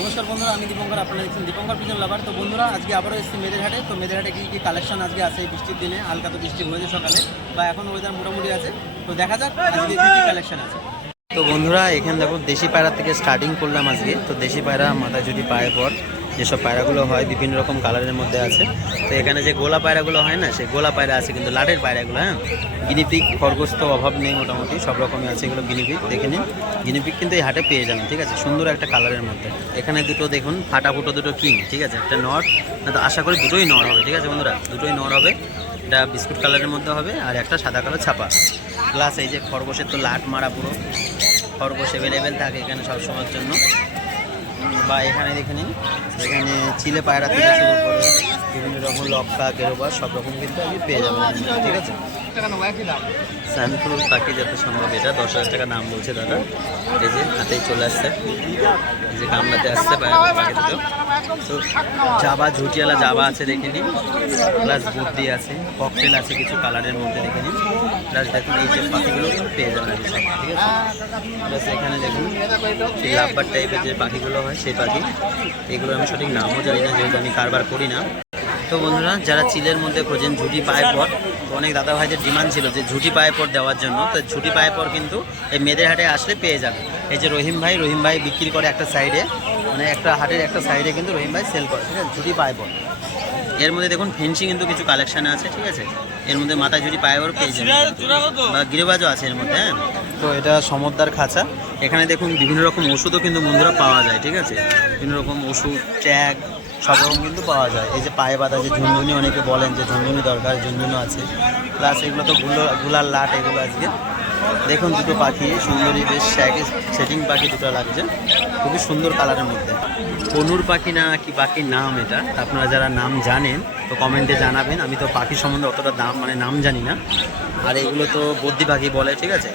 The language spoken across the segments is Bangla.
নমস্কার বন্ধুরা, আমি দীপঙ্কর। আপনারা দেখছেন দীপঙ্কর পিজন লাভার। তো বন্ধুরা, আজকে আবারও এসেছি মেয়েদের হাটে। তো মেয়েদের হাটে কী কালেকশন আজকে আছে এই বৃষ্টির দিনে? হালকা তো বৃষ্টি হয়েছে সকালে, বা এখন ওয়েদার মোটামুটি আছে। তো দেখা যাক আজকে কী কী কালেকশন আছে। তো বন্ধুরা, এখানে দেখো দেশি পায়রা থেকে স্টার্টিং করলাম আজকে। তো দেশি পায়রা মাথায় যদি পায়ে পর যেসব পায়রাগুলো হয় বিভিন্ন রকম কালারের মধ্যে আছে। তো এখানে যে গোলা পায়রাগুলো হয় না, সেই গোলা পায়রা আছে, কিন্তু লাটের পায়রাগুলো। হ্যাঁ, গিনিপিক খরগোশ তো অভাব নেই, মোটামুটি সব রকমই আছে। এগুলো গিনিপিক, দেখে নিন। গিনিপিক কিন্তু এই হাটে পেয়ে যাবেন, ঠিক আছে, সুন্দর একটা কালারের মধ্যে। এখানে দুটো দেখুন, ফাটা ফুটো দুটো কিং, ঠিক আছে, একটা নর। তো আশা করি দুটোই নর হবে, ঠিক আছে বন্ধুরা, দুটোই নর হবে। এটা বিস্কুট কালারের মধ্যে হবে, আর একটা সাদা কালার ছাপা। প্লাস এই যে খরগোশের তো লাট মারা, পুরো খরগোশ অ্যাভেলেবেল থাকে এখানে সবসময়ের জন্য। বা এখানে দেখে নিন, এখানে চিলে পায়রা থেকে শুরু করে বিভিন্ন রকম লক্কা, গেরোবা সব রকম কিন্তু আপনি পেয়ে যাবেন, ঠিক আছে। সানফুল পাখি যত সম্ভব, এটা 10,000 টাকা দাম বলছে দাদা। এই যে হাতেই চলে আসছে, এই যে কামড়াতে আসছে পাখি দুটো। তো জাবা, ঝুটিয়ালা জাবা আছে, দেখে নিন। প্লাস বুদ্ধি আছে, ককটেল আছে কিছু কালারের মধ্যে, দেখে নিন। প্লাস দেখুন এই যে পাখিগুলো পেয়ে যাবেন সব, ঠিক আছে। প্লাস এখানে দেখুন সেই লাভবার টাইপের যে পাখিগুলো হয় সেই পাখি। এগুলো আমি সঠিক নামও জানি না, যেহেতু আমি কারবার করি না। তো বন্ধুরা, যারা চিলের মধ্যে খোঁজেন ঝুটি পায়ে পর, তো অনেক দাদা ভাইদের ডিমান্ড ছিল যে ঝুটি পায়ে পর দেওয়ার জন্য। তো ঝুটি পায়ে পর কিন্তু এই মেয়েদের হাটে আসলে পেয়ে যাবে। এই যে রহিম ভাই বিক্রি করে একটা সাইডে, মানে একটা হাটের একটা সাইডে কিন্তু রহিম ভাই সেল করে, ঠিক আছে, ঝুটি পায়ে পর। এর মধ্যে দেখুন ফেন্সি কিন্তু কিছু কালেকশানে আছে, ঠিক আছে। এর মধ্যে মাথায় ঝুটি পায়ে পর পেয়ে যাবে, বা গিরেবাজও আছে এর মধ্যে। হ্যাঁ, তো এটা সমদ্দার খাঁচা। এখানে দেখুন বিভিন্ন রকম ওষুধও কিন্তু বন্ধুরা পাওয়া যায়, ঠিক আছে। বিভিন্ন রকম ওষুধ, ট্যাগ সব রকম কিন্তু পাওয়া যায়। এই যে পায়ে বাঁধা যে ঝুনঝুনি, অনেকে বলেন যে ঝুনঝুনি দরকার, ঝুনঝুনি আছে। প্লাস এগুলো তো গুলার লাট, এগুলো আজকে দেখুন দুটো পাখি সুন্দরী, বেশ সেটিং পাখি দুটো লাগছে, খুবই সুন্দর কালারের মধ্যে। কনুর পাখি না কি পাখির নাম এটা, আপনারা যারা নাম জানেন তো কমেন্টে জানাবেন। আমি তো পাখি সম্বন্ধে অতটা নাম জানি না। আর এগুলো তো বদ্যি পাখি বলে, ঠিক আছে।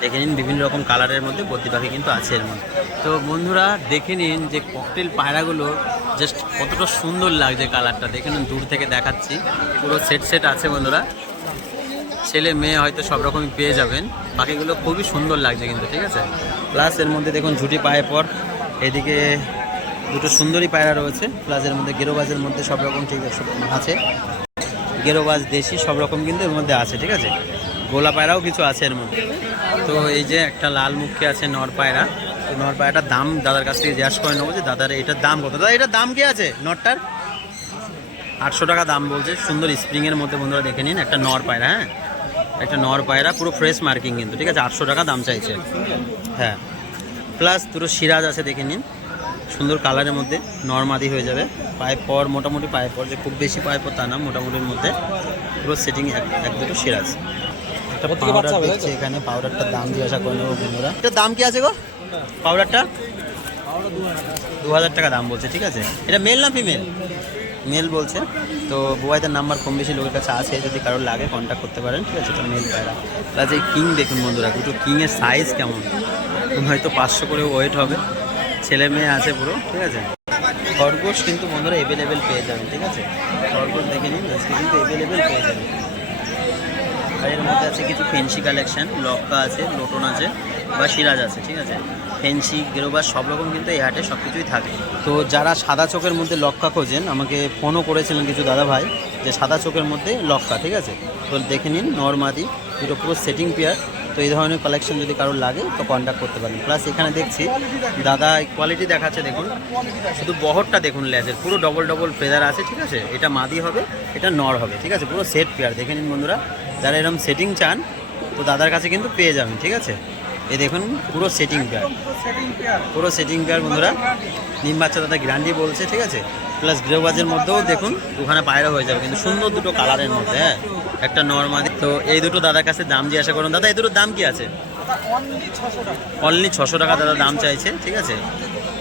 দেখে নিন বিভিন্ন রকম কালারের মধ্যে বদ্যি পাখি কিন্তু আছে এর মধ্যে। তো বন্ধুরা দেখে নিন যে ককটেল পায়রাগুলো জাস্ট কতটা সুন্দর লাগছে কালারটা, দেখে নিন। দূর থেকে দেখাচ্ছি, পুরো সেট আছে বন্ধুরা। ছেলে মেয়ে হয়তো সব রকমই পেয়ে যাবেন। পাখিগুলো খুবই সুন্দর লাগছে কিন্তু, ঠিক আছে। প্লাস এর মধ্যে দেখুন ঝুটি পায়ে পর, এদিকে দুটো সুন্দরী পায়রা রয়েছে। প্লাস এর মধ্যে গেরোবাজের মধ্যে সব রকম, ঠিক আছে, গেরোবাজ দেশি সব রকম কিন্তু এর মধ্যে আছে, ঠিক আছে। গোলা পায়রাও কিছু আছে এর মধ্যে। তো এই যে একটা লাল মুখে আছে নর পায়রা। তো নর পায়রাটার দাম দাদার কাছ থেকে জিজ্ঞাসা করে নেবো যে দাদার এটার দাম কত। দাদা এটার দাম কি আছে নরটার? 800 টাকা দাম বলছে। সুন্দর স্প্রিংয়ের মধ্যে বন্ধুরা দেখে নিন, একটা নর পায়রা। হ্যাঁ, একটা নর পায়রা, পুরো ফ্রেশ মার্কিং কিন্তু, ঠিক আছে। 800 টাকা দাম চাইছে। হ্যাঁ, প্লাস দুটো সিরাজ আছে, দেখে নিন, সুন্দর কালারের মধ্যে। নরমাদি হয়ে যাবে। পায়ে পর মোটামুটি, পায়ে পর যে খুব বেশি পায়ে পর তা না, মোটামুটির মধ্যে পুরো সেটিং এক দুটো সিরাজ। একটা পাউডার দেখছি এখানে, পাউডারটার দাম জিজ্ঞাসা করে নেবো বন্ধুরা। এটার দাম কি আছে গো পাউডারটা? 2000 টাকা দাম বলছে, ঠিক আছে। এটা মেল না ফিমেল? মেল বলছে। তো বুবাইদের নাম্বার কম বেশি লোকের কাছে আছে, যদি কারোর লাগে কন্ট্যাক্ট করতে পারেন, ঠিক আছে। এটা মেল পায়রা। প্লাস এই কিং দেখুন বন্ধুরা, দুটো কিংয়ের সাইজ কেমন, হয়তো 500 করে ওয়েট হবে। ছেলে মেয়ে আছে পুরো, ঠিক আছে। খরগোশ কিন্তু বন্ধুরা অ্যাভেলেবেল পেয়ে যাবেন, ঠিক আছে। খরগোশ দেখে নিন, আজকে কিন্তু অ্যাভেলেবেল পেয়ে যাবেন। আর এর মধ্যে আছে কিছু ফেন্সি কালেকশন, লক্কা আছে, লোটন আছে, বা সিরাজ আছে, ঠিক আছে। ফেন্সি, গেরোবাজ সব রকম কিন্তু এই হাটে সব কিছুই থাকে। তো যারা সাদা চোখের মধ্যে লক্কা খোঁজেন, আমাকে ফোনও করেছিলেন কিছু দাদা ভাই যে সাদা চোখের মধ্যে লক্কা, ঠিক আছে। তো দেখে নিন, নরমাদি দুটো পুরো সেটিং পেয়ার। তো এই ধরনের কালেকশন যদি কারোর লাগে তো কন্ট্যাক্ট করতে পারেন। প্লাস এখানে দেখছি দাদা কোয়ালিটি দেখাচ্ছে, দেখুন শুধু বহরটা দেখুন, লেজের পুরো ডবল ফেদার আছে, ঠিক আছে। এটা মাদি হবে, এটা নর হবে, ঠিক আছে, পুরো সেট পেয়ার। দেখে নিন বন্ধুরা, যারা এরকম সেটিং চান তো দাদার কাছে কিন্তু পেয়ে যাবেন, ঠিক আছে। এই দেখুন পুরো সেটিং পেয়ার, পুরো সেটিং পেয়ার বন্ধুরা। নিম বাচ্চা দাদা গ্যারান্টি বলছে, ঠিক আছে। প্লাস গ্রেওবাজের মধ্যেও দেখুন দুখানা পায়রা হয়ে যাবে কিন্তু সুন্দর দুটো কালারের মধ্যে। হ্যাঁ, একটা নর্মাদি। তো এই দুটো দাদার কাছে দাম জিজ্ঞাসা করুন। দাদা এই দুটোর দাম কি আছে? অনলি 600 টাকা দাদা দাম চাইছে, ঠিক আছে।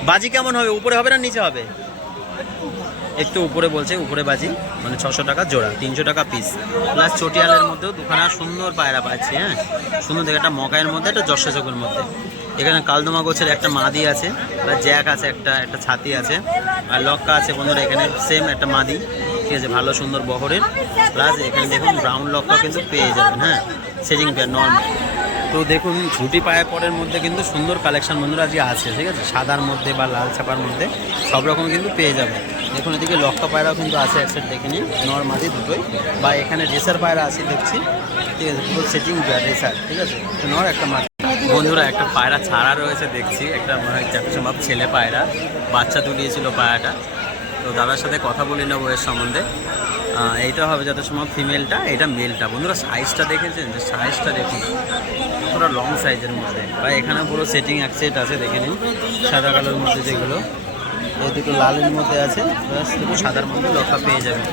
বাজি কেমন হবে, উপরে হবে না নিচে হবে? একটু উপরে বলছে, উপরে বাজি, মানে 600 টাকা জোড়া, 300 টাকা পিস। প্লাস চটিয়ালের মধ্যেও দুখানা সুন্দর পায়রা পাচ্ছি। হ্যাঁ, সুন্দর দেখে, একটা মকাইয়ের মধ্যে, একটা জর্সা চোখের মধ্যে। এখানে কালদমা গোছের একটা মাদি আছে, বা জ্যাক আছে, একটা ছাতি আছে, আর লক্কা আছে বন্ধুরা। এখানে সেম একটা মাদি, ঠিক আছে, ভালো সুন্দর বহরের। প্লাস এখানে দেখুন ব্রাউন লক্কা কিন্তু পেয়ে যাবেন। হ্যাঁ, সেটিং পেয়ার নর্মাল। তো দেখুন ঝুটি পায়ে পরের মধ্যে কিন্তু সুন্দর কালেকশন বন্ধুরা আজকে আছে, ঠিক আছে, সাদার মধ্যে বা লাল ছাপার মধ্যে সব রকম কিন্তু পেয়ে যাবে। দেখুন এদিকে লক্কা পায়রাও কিন্তু আছে এক সেট, দেখে নিন, নর মাদি দুটোই, বা এখানে রেসার পায়রা আছে দেখছি, ঠিক আছে, পুরো সেটিং রেসার, ঠিক আছে, নর একটা মাদি। বন্ধুরা একটা পায়রা ছাড়া রয়েছে দেখছি, একটা সম্ভব ছেলে পায়রা, বাচ্চা তুলিয়েছিল পায়রাটা। তো দাদার সাথে কথা বলে নেবো এর সম্বন্ধে। এইটা হবে যত সম্ভব ফিমেলটা, এটা মেলটা। বন্ধুরা সাইজটা দেখেছেন, যে সাইজটা দেখুন পুরো লং সাইজের মধ্যে, বা এখানে পুরো সেটিং এক সেট আছে দেখে নিন, সাদা কালোর মধ্যে যেগুলো, এই দুটো লালের মধ্যে আছে, প্লাস দুটো সাদার মধ্যে লক্কা পেয়ে যাবে।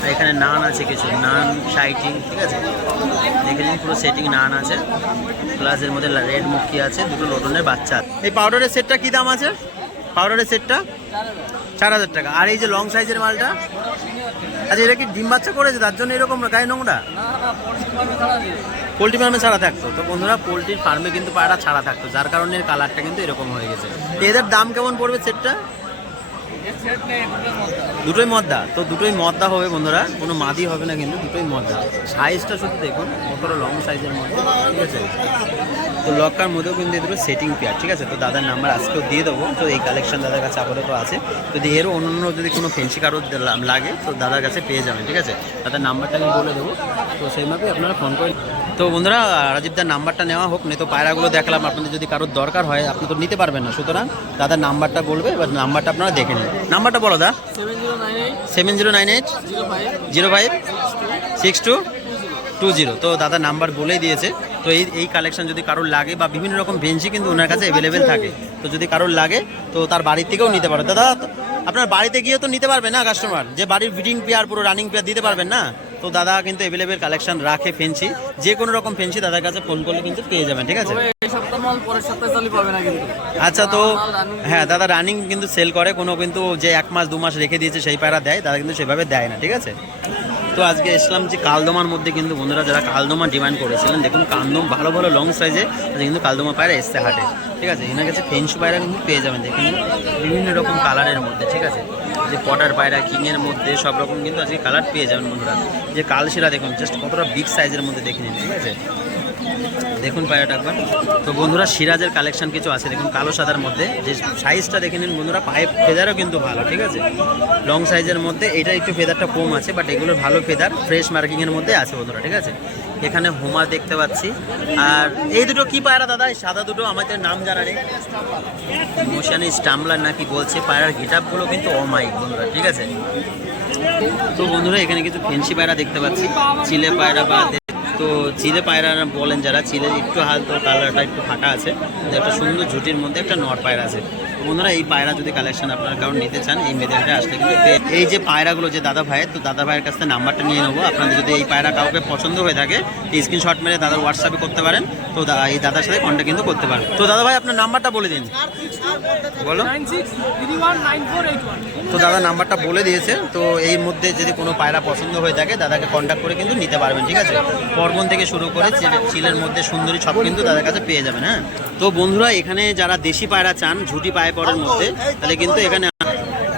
আর এখানে নান আছে কিছু, নান শাইটিং, ঠিক আছে, দেখে নিন পুরো সেটিং নান আছে, প্লাস এর মধ্যে রেড মুখি আছে, দুটো লোটনের বাচ্চা। এই পাউডারের সেটটা কী দাম আছে? পাউডারের সেটটা 4000 টাকা। আর এই যে লং সাইজের মালটা, আচ্ছা এটা কি ডিম বাচ্চা করেছে তার জন্য এরকম গায়ে নোংরা? পোলট্রি ফার্মে ছাড়া থাকতো। তো বন্ধুরা পোলট্রির ফার্মে কিন্তু পায়রা ছাড়া থাকতো, যার কারণে কালারটা কিন্তু এরকম হয়ে গেছে। এদের দাম কেমন পড়বে সেটটা? দুটোই মদ্দা। তো দুটোই মদ্দা হবে বন্ধুরা, কোনো মাদি হবে না কিন্তু, দুটোই মদ্দা। সাইজটা শুধু দেখুন কতটা লং সাইজের মধ্যে, ঠিক আছে। তো লক্কার মধ্যেও কিন্তু দুটো সেটিং পেয়ার, ঠিক আছে। তো দাদার নাম্বার আজকেও দিয়ে দেবো। তো এই কালেকশন দাদার কাছে আপাতত আছে, যদি এরও অন্য যদি কোনো ফেন্সি কারোর লাগে তো দাদার কাছে পেয়ে যাবেন, ঠিক আছে। দাদার নাম্বারটা আমি বলে দেবো, তো সেইভাবে আপনারা ফোন করে। তো বন্ধুরা রাজীবদার নাম্বারটা নেওয়া হোক, নয়তো পায়রাগুলো দেখলাম, আপনাদের যদি কারোর দরকার হয় আপনি তো নিতে পারবেন না, সুতরাং দাদার নাম্বারটা বলবে, এবার নাম্বারটা আপনারা দেখে নিন। নাম্বারটা বলো দা। 7098 05 6220। তো দাদা নাম্বার বলেই দিয়েছে। তো এই কালেকশন যদি কারোর লাগে, বা বিভিন্ন রকম ভেঞ্চি কিন্তু ওনার কাছে অ্যাভেলেবেল থাকে, তো যদি কারোর লাগে তো তার বাড়ির থেকেও নিতে পারে। দাদা আপনার বাড়িতে গিয়ে তো নিতে পারবে না কাস্টমার, যে বাড়ির ব্রিডিং পেয়ার পুরো রানিং পেয়ার দিতে পারবেন না। তো দাদা কিন্তু অ্যাভেলেবেল কালেকশন রাখে ফেন্সি, যে কোনো রকম ফেন্সি দাদার কাছে ফোন করলে কিন্তু পেয়ে যাবেন, ঠিক আছে। আচ্ছা তো হ্যাঁ দাদা রানিং কিন্তু সেল করে, কোনো কিন্তু যে 1 মাস 2 মাস রেখে দিয়েছে সেই পায়রা দেয়, দাদা কিন্তু সেভাবে দেয় না, ঠিক আছে। তো আজকে এসলাম যে কালদমার মধ্যে কিন্তু বন্ধুরা যারা কালদমা ডিমান্ড করেছিলেন, দেখুন কালদম ভালো ভালো লং সাইজে কিন্তু কালদমা পায়রা এসছে হাটে, ঠিক আছে। এনার কাছে ফেন্সি পায়রা কিন্তু পেয়ে যাবেন, দেখুন বিভিন্ন রকম কালারের মধ্যে, ঠিক আছে, যে পটার পায়রা কিংয়ের মধ্যে সব রকম কিন্তু আজকে কালার পেয়ে যাবেন বন্ধুরা। যে কালশিরা দেখুন জাস্ট কতটা বিগ সাইজের মধ্যে দেখে নিন, ঠিক আছে, দেখুন পায়রাটা একবার। তো বন্ধুরা সিরাজের কালেকশন কিছু আছে, দেখুন কালো সাদার মধ্যে, যে সাইজটা দেখে নিন বন্ধুরা, পায়ে ফেদারও কিন্তু ভালো, ঠিক আছে, লং সাইজের মধ্যে। এটা একটু ফেদারটা কম আছে, বাট এগুলোর ভালো ফেদার, ফ্রেশ মার্কিংয়ের মধ্যে আছে বন্ধুরা, ঠিক আছে। এখানে হোমা দেখতে পাচ্ছি। আর এই দুটো কি পায়রা দাদা? সাদা দুটো, আমাদের নাম জানা নেই, মোশানি স্টামলার নাকি বলছে। পায়রার গেটআপগুলো কিন্তু অমাইক বন্ধুরা, ঠিক আছে। তো বন্ধুরা এখানে কিছু ফেন্সি পায়রা দেখতে পাচ্ছি, চিলে পায়রা, বা তো চিলে পায়রা বলেন যারা, চিলে একটু হালকা কালারটা একটু ফাটা আছে, একটা সুন্দর ঝুটির মধ্যে একটা নর পায়রা আছে। বন্ধুরা এই পায়রা যদি কালেকশন আপনারা কারণ নিতে চান, এই মেয়েদের আসলে কিন্তু এই যে পায়রাগুলো যে দাদা ভাইয়ের, তো দাদা ভাইয়ের কাছ থেকে নাম্বারটা নিয়ে নেবো। আপনাদের যদি এই পায়রা কাউকে পছন্দ হয়ে থাকে স্ক্রিনশট মেরে দাদার হোয়াটসঅ্যাপে করতে পারেন, তো এই দাদার সাথে কন্ট্যাক্ট কিন্তু করতে পারেন। তো দাদা ভাই আপনার নাম্বারটা বলে দিন, বলো। তো দাদা নাম্বারটা বলে দিয়েছে। তো এই মধ্যে যদি কোনো পায়রা পছন্দ হয়ে থাকে দাদাকে কন্ট্যাক্ট করে কিন্তু নিতে পারবেন, ঠিক আছে। পরবন থেকে শুরু করে চিলের মধ্যে সুন্দরী সব কিন্তু দাদার কাছে পেয়ে যাবেন। হ্যাঁ তো বন্ধুরা এখানে যারা দেশি পায়রা চান ঝুটি পায়ে পড়ার মধ্যে, তাহলে কিন্তু এখানে।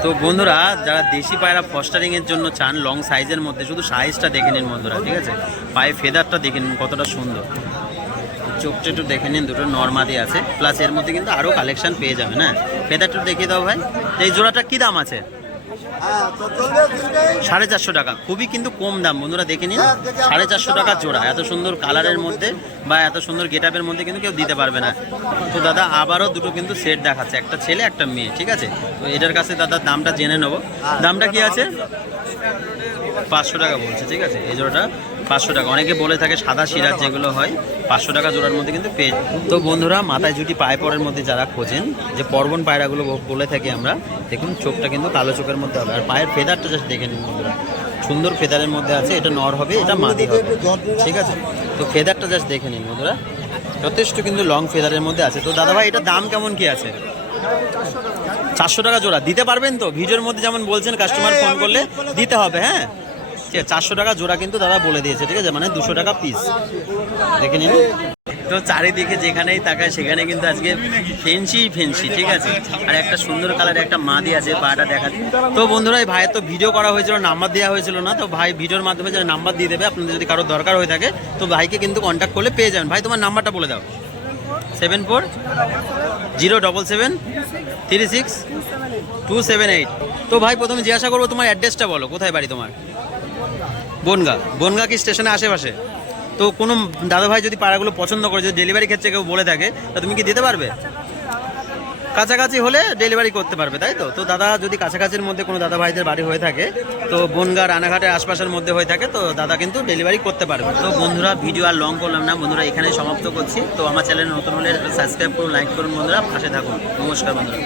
তো বন্ধুরা যারা দেশি পায়রা ফস্টারিংয়ের জন্য চান লং সাইজের মধ্যে, শুধু সাইজটা দেখে নিন বন্ধুরা, ঠিক আছে, পায়ে ফেদারটা দেখে নিন কতটা সুন্দর, চোখটা একটু দেখে নিন, দুটো নরমাদি আছে, প্লাস এর মধ্যে কিন্তু আরও কালেকশন পেয়ে যাবেন। হ্যাঁ ফেদারটা দেখিয়ে দাও ভাই। এই জোড়াটা কী দাম আছে? 450 টাকা, খুবই কিন্তু কম দাম বন্ধুরা, দেখে নিন 450 টাকা জোড়া। এত সুন্দর কালারের মধ্যে বা এত সুন্দর গেটআপের মধ্যে কিন্তু কেউ দিতে পারবে না। তো দাদা আবারও দুটো কিন্তু সেট দেখাচ্ছে, একটা ছেলে একটা মেয়ে, ঠিক আছে। তো এটার কাছে দাদার দামটা জেনে নেবো, দামটা কি আছে? 500 টাকা বলছে, ঠিক আছে। এই জোড়াটা 500 টাকা। অনেকে বলে থাকে সাদা সিরাজ যেগুলো হয় 500 টাকা জোড়ার মধ্যে কিন্তু পেয়ে। তো বন্ধুরা মাথায় জুটি পায়ে পরের মধ্যে যারা খোঁজেন, যে পর্বন পায়রাগুলো বলে থাকি আমরা, দেখুন চোখটা কিন্তু কালো চোখের মধ্যে হবে, আর পায়ের ফেদারটা জাস্ট দেখে নিন বন্ধুরা, সুন্দর ফেদারের মধ্যে আছে। এটা নর হবে, এটা মাদি হবে, ঠিক আছে। তো ফেদারটা জাস্ট দেখে নিন বন্ধুরা, যথেষ্ট কিন্তু লং ফেদারের মধ্যে আছে। তো দাদা ভাই এটার দাম কেমন কি আছে? 400 টাকা জোড়া। দিতে পারবেন তো? ভিডিওর মধ্যে যেমন বলছেন কাস্টমার ফোন করলে দিতে হবে। হ্যাঁ ঠিক আছে, 400 টাকা জোড়া কিন্তু দাদা বলে দিয়েছে, ঠিক আছে, মানে 200 টাকা পিস, দেখে নিন। তো চারিদিকে যেখানেই তাকায় সেখানে কিন্তু আজকে ফেন্সি, ঠিক আছে। আর একটা সুন্দর কালারের একটা মাদি আছে, পাটা দেখা। তো বন্ধুরা, এই ভাইয়ের তো ভিডিও করা হয়েছিল, নাম্বার দেওয়া হয়েছিল না, তো ভাই ভিডিওর মাধ্যমে যারা নাম্বার দিয়ে দেবে, আপনাদের যদি কারোর দরকার হয়ে থাকে তো ভাইকে কিন্তু কন্ট্যাক্ট করলে পেয়ে যাবেন। ভাই তোমার নাম্বারটা বলে দাও। 740736278278। তো ভাই প্রথমে জিজ্ঞাসা করবো তোমার অ্যাড্রেসটা বলো, কোথায় বাড়ি তোমার? বনগা কি স্টেশনের আশেপাশে? তো কোনো দাদা ভাই যদি পাড়াগুলো পছন্দ করে, যদি ডেলিভারি ক্ষেত্রে কেউ বলে থাকে, তা তুমি কি দিতে পারবে? কাছাকাছি হলে ডেলিভারি করতে পারবে, তাই তো? তো দাদা যদি কাছাকাছির মধ্যে কোনো দাদা ভাইদের বাড়ি হয়ে থাকে, তো বনগা রানাঘাটের আশপাশের মধ্যে হয়ে থাকে, তো দাদা কিন্তু ডেলিভারি করতে পারবে। তো বন্ধুরা, ভিডিও আর লং করলাম না বন্ধুরা, এখানে সমাপ্ত করছি। তো আমার চ্যানেল নতুন হলে সাবস্ক্রাইব করুন, লাইক করুন বন্ধুরা, পাশে থাকুন। নমস্কার বন্ধুরা।